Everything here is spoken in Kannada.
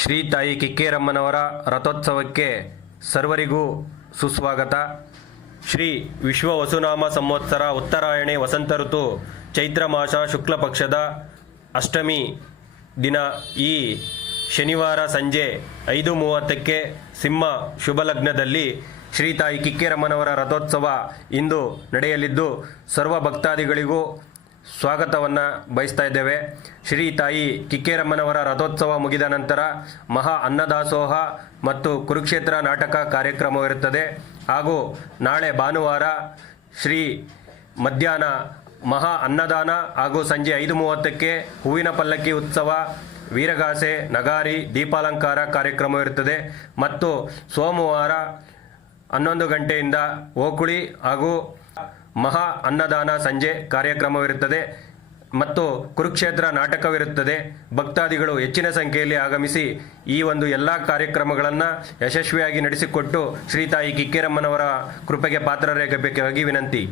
ಶ್ರೀ ತಾಯಿ ಕಿಕ್ಕೇರಮ್ಮನವರ ರಥೋತ್ಸವಕ್ಕೆ ಸರ್ವರಿಗೂ ಸುಸ್ವಾಗತ. ಶ್ರೀ ವಿಶ್ವ ವಸುನಾಮ ಸಂವತ್ಸರ ಉತ್ತರಾಯಣೆ ವಸಂತ ಋತು ಚೈತ್ರ ಮಾಸ ಶುಕ್ಲ ಪಕ್ಷದ ಅಷ್ಟಮಿ ದಿನ ಈ ಶನಿವಾರ ಸಂಜೆ 5:30ಕ್ಕೆ ಸಿಂಹ ಶುಭ ಲಗ್ನದಲ್ಲಿ ಶ್ರೀ ತಾಯಿ ಕಿಕ್ಕೇರಮ್ಮನವರ ರಥೋತ್ಸವ ಇಂದು ನಡೆಯಲಿದ್ದು ಸರ್ವ ಭಕ್ತಾದಿಗಳಿಗೂ ಸ್ವಾಗತವನ್ನು ಬಯಸ್ತಾ ಇದ್ದೇವೆ. ಶ್ರೀ ತಾಯಿ ಕಿಕ್ಕೇರಮ್ಮನವರ ರಥೋತ್ಸವ ಮುಗಿದ ನಂತರ ಮಹಾ ಅನ್ನದಾಸೋಹ ಮತ್ತು ಕುರುಕ್ಷೇತ್ರ ನಾಟಕ ಕಾರ್ಯಕ್ರಮವಿರುತ್ತದೆ. ಹಾಗೂ ನಾಳೆ ಭಾನುವಾರ ಶ್ರೀ ಮಧ್ಯಾಹ್ನ ಮಹಾ ಅನ್ನದಾನ ಹಾಗೂ ಸಂಜೆ 5:30ಕ್ಕೆ ಹೂವಿನ ಪಲ್ಲಕ್ಕಿ ಉತ್ಸವ, ವೀರಗಾಸೆ, ನಗಾರಿ, ದೀಪಾಲಂಕಾರ ಕಾರ್ಯಕ್ರಮವಿರುತ್ತದೆ. ಮತ್ತು ಸೋಮವಾರ 11 ಗಂಟೆಯಿಂದ ಓಕುಳಿ ಹಾಗೂ ಮಹಾ ಅನ್ನದಾನ ಸಂಜೆ ಕಾರ್ಯಕ್ರಮವಿರುತ್ತದೆ ಮತ್ತು ಕುರುಕ್ಷೇತ್ರ ನಾಟಕವಿರುತ್ತದೆ. ಭಕ್ತಾದಿಗಳು ಹೆಚ್ಚಿನ ಸಂಖ್ಯೆಯಲ್ಲಿ ಆಗಮಿಸಿ ಈ ಒಂದು ಎಲ್ಲ ಕಾರ್ಯಕ್ರಮಗಳನ್ನು ಯಶಸ್ವಿಯಾಗಿ ನಡೆಸಿಕೊಟ್ಟು ಶ್ರೀ ತಾಯಿ ಕಿಕ್ಕೇರಮ್ಮನವರ ಕೃಪೆಗೆ ಪಾತ್ರರಾಗಬೇಕಾಗಿ ವಿನಂತಿ.